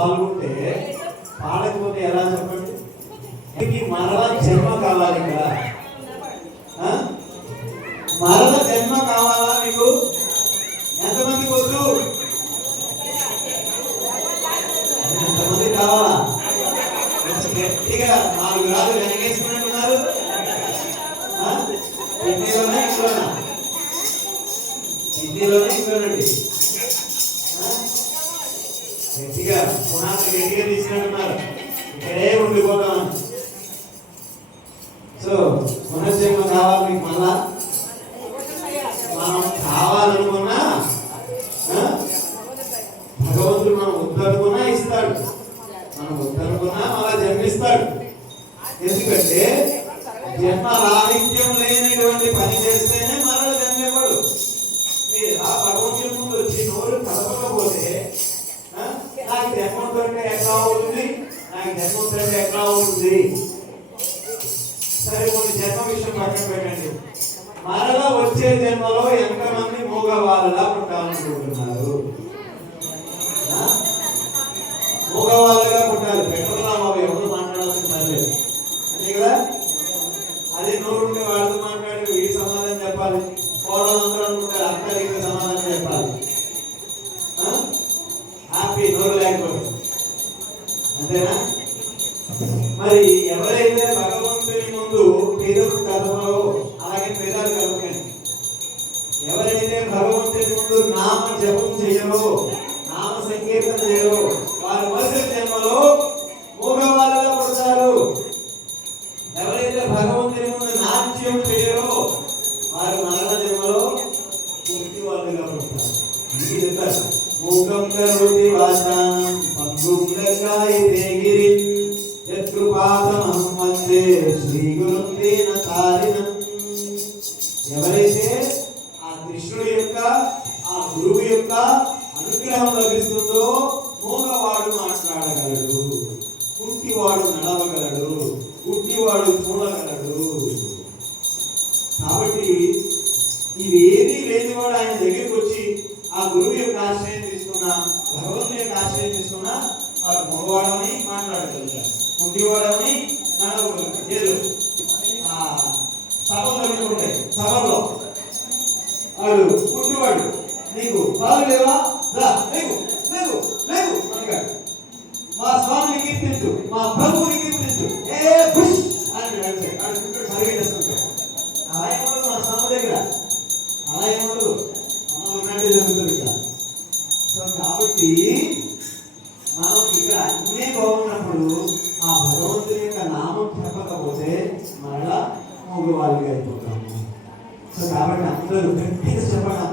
పాల్గొంటే పాడకపోతే ఎలా చెప్పండి? మీకు మరలా జన్మ కావాలి ఇక్కడ మరల జన్మ కావాలా మీకు? ఎంతమంది వద్దు? ఎంతమంది కావాలా? గట్టిగా నాలుగు రాజు వెనకేసుకున్నట్టున్నారు. ఆ? హిందీలోనే ఇంట్లోనా? హిందీలోనే ఇంట్లోనండి. గట్టిగా గట్టిగా తీసుకున్నట్టున్నారు ఇక్కడే ఉండిపోతామని సో పునర్జన్మ కావాలి మీకు మళ్ళా వచ్చే జన్మలో ఎంతమంది మూగవాళ్ళలా పుట్టాలనుకుంటున్నారు? ఆ? మూగవాళ్ళుగా పుట్టాలి. పెట్రోల్ బాబు ఎవరు మాట్లాడాల్సిన పని లేదు. అంతే కదా? అదే నోరు వాళ్ళతో మాట్లాడి వీడి సమాధానం చెప్పాలి. కోడలందరూ అనుకుంటారు అక్కడికి సమాధానం చెప్పాలి. ఆ? హ్యాపీ నోరు లేకపోతే. అంతేనా? మరి ఎవరైతే భగవంతుని ముందు పేదలు కలవరో అలాగే పేదాలు కలవకండి. ఎవరైతే భగవంతుడు నామ జపం చేయరో నామ సంకీర్తన చేయరో వారు మరుసటి జన్మలో మూగవాళ్ళగా పడతారు. ఎవరైతే భగవంతుని ముందు నాట్యం చేయరో వారు మరణ జన్మలో ముక్తి వాళ్ళుగా పడతారు. ఇది చెప్పారు మూకం కరోతి వాచానం పంగుం గంగాయతే గిరిం యత్కృపాదమహం వందే శ్రీ గురుం తేన తారినం ఆ కృష్ణుడి యొక్క ఆ గురువు యొక్క అనుగ్రహం లభిస్తుందో మూగవాడు మాట్లాడగలడు. పుట్టివాడు నడవగలడు. పుట్టివాడు చూడగలడు. కాబట్టి ఇవేమీ లేనివాడు ఆయన దగ్గరికి వచ్చి ఆ గురువు యొక్క ఆశ్రయం తీసుకున్నా భగవంతుని యొక్క ఆశ్రయం తీసుకున్నా వాడు మగవాడమని మాట్లాడగలుగుతారు పుట్టివాడమని నడవగలుగుతారు ఏదో? ఆ సభలు ఉంటాయి. సభలో వాడు కుంటివాడు నీకు పాలు లేవా? రా లేవు లేవు లేవు అడిగాడు. మా స్వామిని కీర్తించు మా ప్రభువుని కీర్తించు ఏ బుష్ అని అంటాడు పరిగెట్టేస్తుంటాడు అలా ఏమో మా స్వామి దగ్గర. అలా ఏమో ఉన్నట్టే జరుగుతుంది ఇక్కడ సో కాబట్టి మనం ఇక్కడ అన్నీ బాగున్నప్పుడు ఆ భగవంతుని యొక్క నామం చెప్పకపోతే మరలా మూడు వాళ్ళుగా అయిపోతాము. సో కాబట్టి అందరూ గట్టిగా చెప్పండి అందరూ హరే కృష్ణ